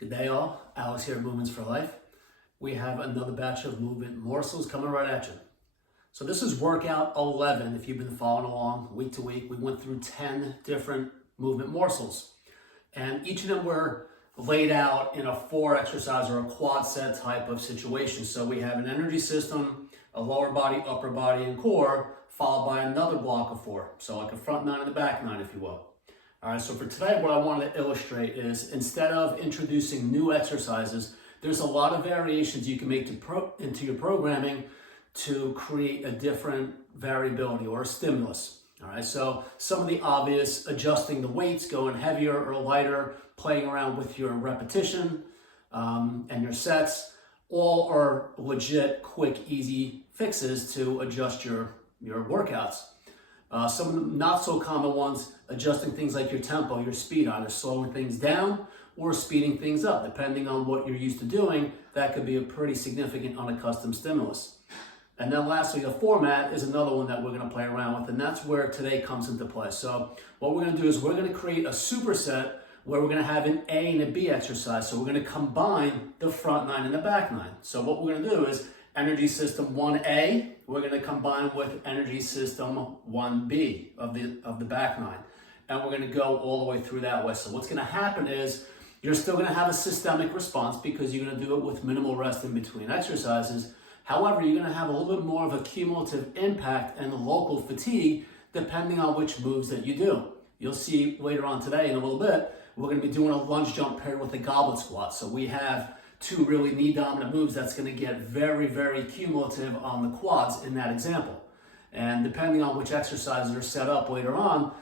Good day all, Alex here at Movements for Life. We have another batch of movement morsels coming right at you. So this is workout 11. If you've been following along week to week, we went through 10 different movement morsels. And each of them were laid out in a 4 exercise or a quad set type of situation. So we have an energy system, a lower body, upper body, and core, followed by another block of 4. So like a front 9 and a back 9, if you will. All right, so for today, what I wanted to illustrate is instead of introducing new exercises, there's a lot of variations you can make into your programming to create a different variability or a stimulus. All right, so some of the obvious, adjusting the weights, going heavier or lighter, playing around with your repetition and your sets, all are legit, quick, easy fixes to adjust your workouts. Some of the not so common ones, adjusting things like your tempo, your speed, either slowing things down or speeding things up. Depending on what you're used to doing, that could be a pretty significant unaccustomed stimulus. And then lastly, the format is another one that we're going to play around with, and that's where today comes into play. So what we're going to do is we're going to create a superset where we're going to have an A and a B exercise. So we're going to combine the front 9 and the back 9. So what we're going to do is energy system 1A, we're going to combine with energy system 1B of the back 9. And we're going to go all the way through that way. So what's going to happen is you're still going to have a systemic response because you're going to do it with minimal rest in between exercises. However, you're going to have a little bit more of a cumulative impact and local fatigue depending on which moves that you do. You'll see later on today in a little bit, we're going to be doing a lunge jump paired with a goblet squat. So we have 2 really knee dominant moves that's going to get very, very cumulative on the quads in that example. And depending on which exercises are set up later on,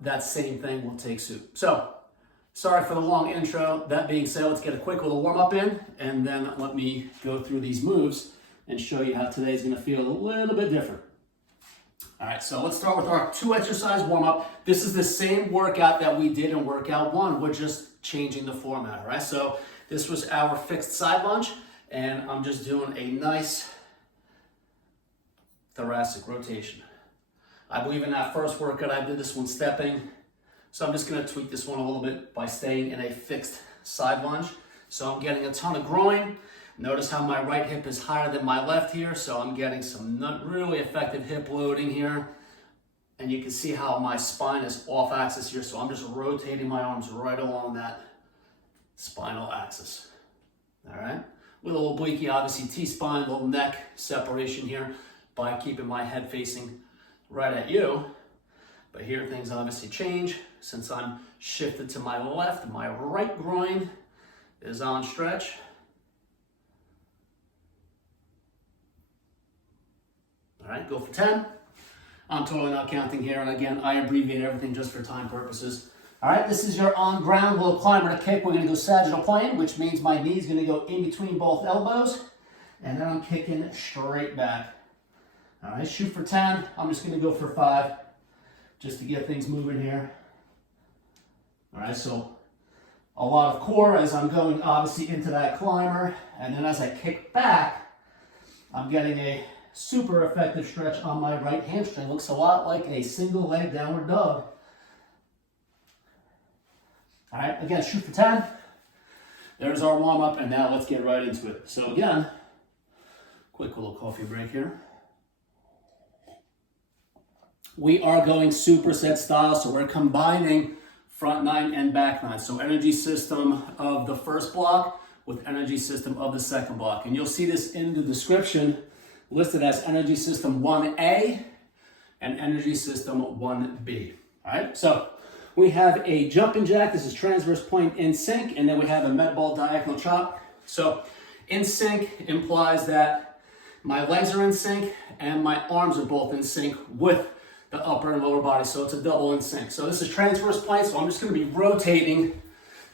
that same thing will take suit. So, sorry for the long intro. That being said, let's get a quick little warm up in, and then let me go through these moves and show you how today's going to feel a little bit different. All right, so let's start with our 2 exercise warm up. This is the same workout that we did in workout 1. We're just changing the format, all right? So this was our fixed side lunge, and I'm just doing a nice thoracic rotation. I believe in that first workout, I did this one stepping. So I'm just going to tweak this one a little bit by staying in a fixed side lunge. So I'm getting a ton of groin. Notice how my right hip is higher than my left here. So I'm getting some not really effective hip loading here. And you can see how my spine is off axis here. So I'm just rotating my arms right along that spinal axis. All right. With a little oblique, obviously T-spine, little neck separation here by keeping my head facing right at you. But here things obviously change. Since I'm shifted to my left, my right groin is on stretch. All right, go for 10. I'm totally not counting here. And again, I abbreviate everything just for time purposes. All right, this is your on ground little climber to kick. We're gonna go sagittal plane, which means my knee's gonna go in between both elbows. And then I'm kicking straight back. All right, shoot for 10. I'm just gonna go for 5. Just to get things moving here. All right, so a lot of core as I'm going obviously into that climber, and then as I kick back, I'm getting a super effective stretch on my right hamstring. Looks a lot like a single leg downward dog. All right, again, shoot for 10. There's our warm up, and now let's get right into it. So again, quick little coffee break here. We are going superset style, so we're combining front 9 and back 9. So energy system of the first block with energy system of the second block. And you'll see this in the description listed as energy system 1A and energy system 1B. All right, so we have a jumping jack. This is transverse plane in sync, and then we have a med ball diagonal chop. So in sync implies that my legs are in sync and my arms are both in sync with the upper and lower body, so it's a double in sync. So this is transverse plane, so I'm just going to be rotating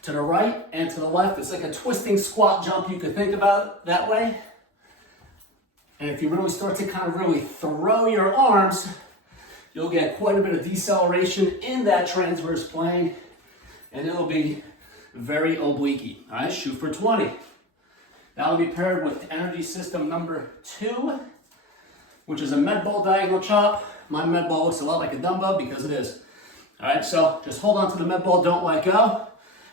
to the right and to the left. It's like a twisting squat jump, you could think about it that way. And if you really start to kind of really throw your arms, you'll get quite a bit of deceleration in that transverse plane, and it'll be very oblique. All right, shoot for 20. That'll be paired with energy system number 2, which is a med ball diagonal chop. My med ball looks a lot like a dumbbell because it is. All right, so just hold on to the med ball, don't let go.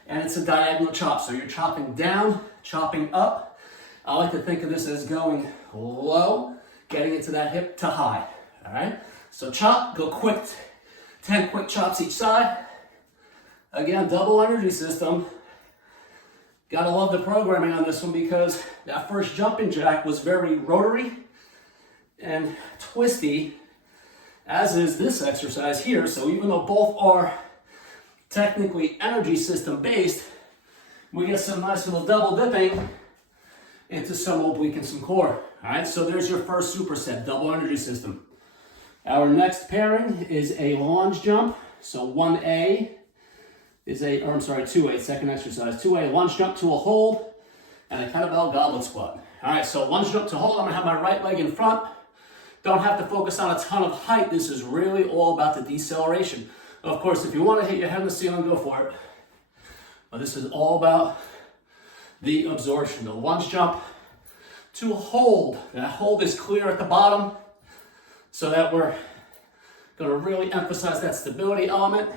and it's a diagonal chop. So you're chopping down, chopping up. I like to think of this as going low, getting into that hip to high, all right? So chop, go quick, 10 quick chops each side. Again, double energy system. Gotta love the programming on this one because that first jumping jack was very rotary and twisty, as is this exercise here. So even though both are technically energy system based, we get some nice little double dipping into some oblique and some core. All right, so there's your first superset, double energy system. Our next pairing is a lunge jump. So 1A is 2A, second exercise. 2A, lunge jump to a hold, and a kettlebell goblet squat. All right, so lunge jump to hold, I'm gonna have my right leg in front. Don't have to focus on a ton of height. This is really all about the deceleration. Of course, if you wanna hit your head on the ceiling, go for it. But this is all about the absorption. The lunge jump to hold. That hold is clear at the bottom so that we're gonna really emphasize that stability element.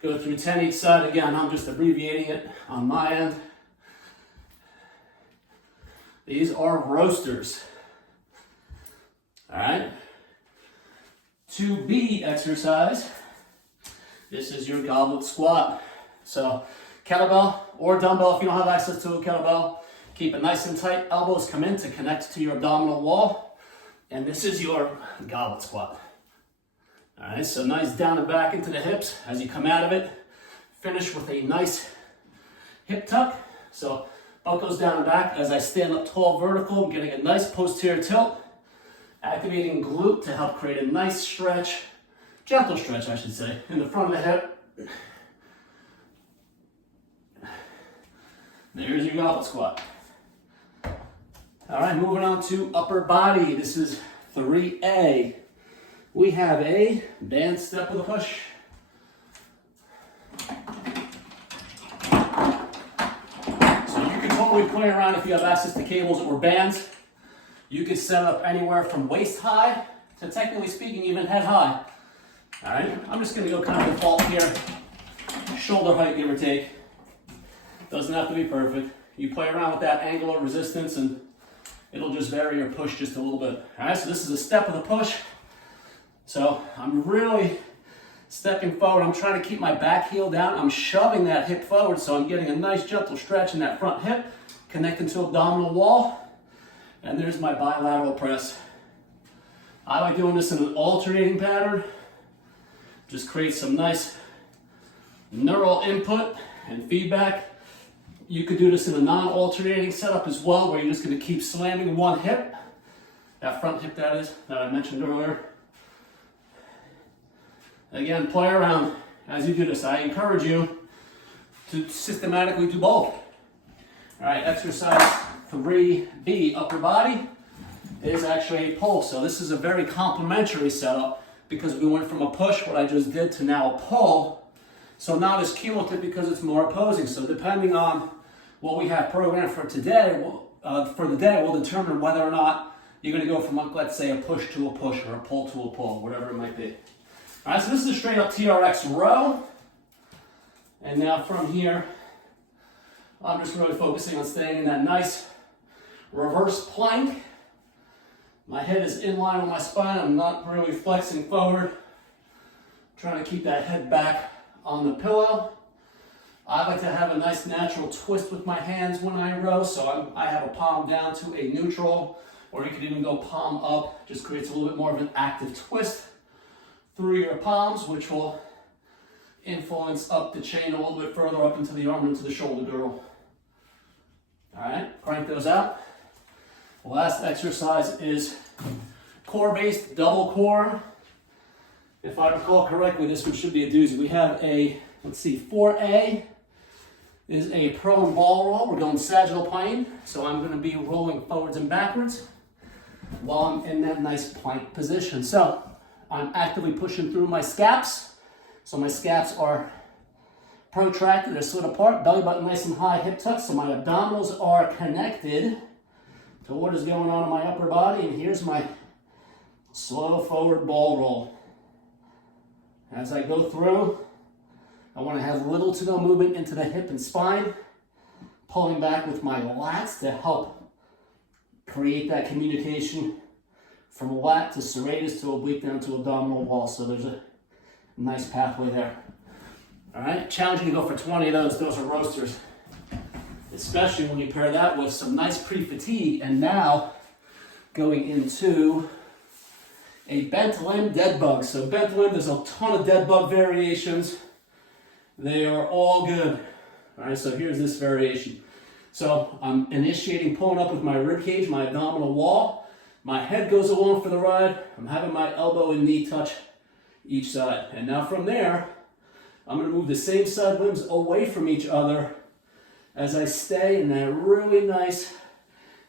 Go through 10 each side. Again, I'm just abbreviating it on my end. These are roasters. All right. 2B exercise. This is your goblet squat. So kettlebell or dumbbell, if you don't have access to a kettlebell, keep it nice and tight. Elbows come in to connect to your abdominal wall. And this is your goblet squat. All right, so nice down and back into the hips as you come out of it. Finish with a nice hip tuck. So butt goes down and back as I stand up tall vertical, getting a nice posterior tilt. Activating glute to help create a nice stretch, gentle stretch I should say, in the front of the hip. There's your goblet squat. All right, moving on to upper body. This is 3A. We have a band step with a push. So you can totally play around if you have access to cables or bands. You can set up anywhere from waist high to, technically speaking, even head high. All right, I'm just gonna go kind of default here. Shoulder height, give or take. Doesn't have to be perfect. You play around with that angle of resistance and it'll just vary your push just a little bit. All right, so this is a step with a push. So I'm really stepping forward. I'm trying to keep my back heel down. I'm shoving that hip forward, so I'm getting a nice gentle stretch in that front hip, connecting to abdominal wall. And there's my bilateral press. I like doing this in an alternating pattern. Just create some nice neural input and feedback. You could do this in a non-alternating setup as well, where you're just going to keep slamming one hip, that front hip that is, that I mentioned earlier. Again, play around as you do this. I encourage you to systematically do both. All right, exercise 3B, upper body, is actually a pull. So this is a very complementary setup because we went from a push, what I just did, to now a pull. So not as cumulative because it's more opposing. So depending on what we have programmed for today, for the day, will determine whether or not you're going to go from, let's say, a push to a push or a pull to a pull, whatever it might be. All right, so this is a straight up TRX row. And now from here, I'm just really focusing on staying in that nice reverse plank. My head is in line with my spine. I'm not really flexing forward. Trying to keep that head back on the pillow. I like to have a nice natural twist with my hands when I row. So I have a palm down to a neutral, or you could even go palm up. Just creates a little bit more of an active twist through your palms, which will influence up the chain a little bit further up into the arm, into the shoulder girdle. All right, crank those out. The last exercise is core-based double core. If I recall correctly, this one should be a doozy. We have a, let's see, 4A is a prone ball roll. We're going sagittal plane, so I'm going to be rolling forwards and backwards while I'm in that nice plank position. So I'm actively pushing through my scaps. So my scaps are protracted, they're split apart, belly button nice and high, hip tuck, so my abdominals are connected to what is going on in my upper body, and here's my slow forward ball roll. As I go through, I want to have little to no movement into the hip and spine, pulling back with my lats to help create that communication from lat to serratus to oblique down to abdominal wall. So there's a nice pathway there. All right, challenging to go for 20 of those. Those are roasters, especially when you pair that with some nice pre-fatigue. And now going into a bent limb dead bug. So bent limb, there's a ton of dead bug variations. They are all good. All right, so here's this variation. So I'm initiating pulling up with my rib cage, my abdominal wall. My head goes along for the ride. I'm having my elbow and knee touch each side. And now from there, I'm going to move the same side limbs away from each other as I stay in that really nice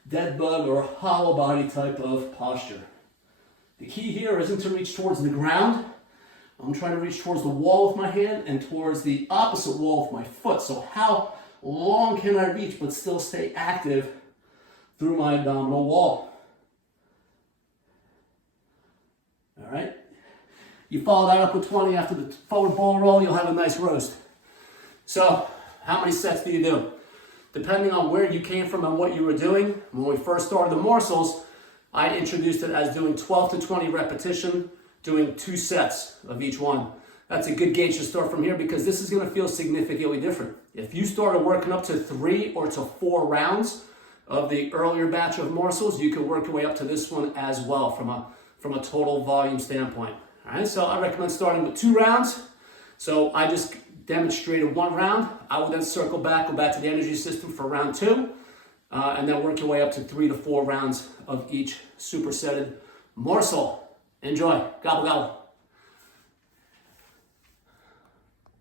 dead bug or hollow body type of posture. The key here isn't to reach towards the ground. I'm trying to reach towards the wall with my hand and towards the opposite wall with my foot. So how long can I reach but still stay active through my abdominal wall? All right. You follow that up with 20 after the forward ball roll, you'll have a nice roast. So how many sets do you do? Depending on where you came from and what you were doing, when we first started the Morsels, I introduced it as doing 12 to 20 repetition, doing 2 sets of each one. That's a good gauge to start from here because this is going to feel significantly different. If you started working up to 3 or to 4 rounds of the earlier batch of Morsels, you could work your way up to this one as well from a total volume standpoint. All right, so I recommend starting with 2 rounds. So I just demonstrated 1 round. I will then circle back, go back to the energy system for round 2, and then work your way up to 3 to 4 rounds of each supersetted morsel. Enjoy. Gobble, gobble.